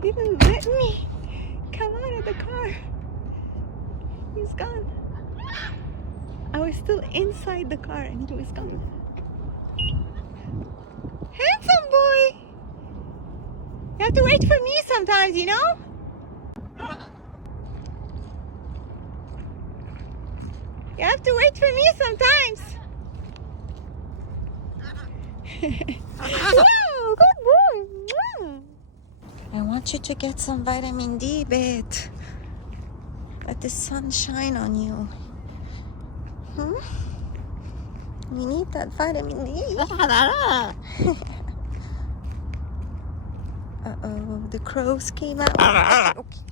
didn't let me come out of the car. He's gone. I was still inside the car and he was gone. Handsome boy! You have to wait for me sometimes, you know? You have to wait for me sometimes. Wow, good boy. I want you to get some vitamin D, Bet. Let the sun shine on you. We need that vitamin D. Uh-oh, the crows came out. Okay.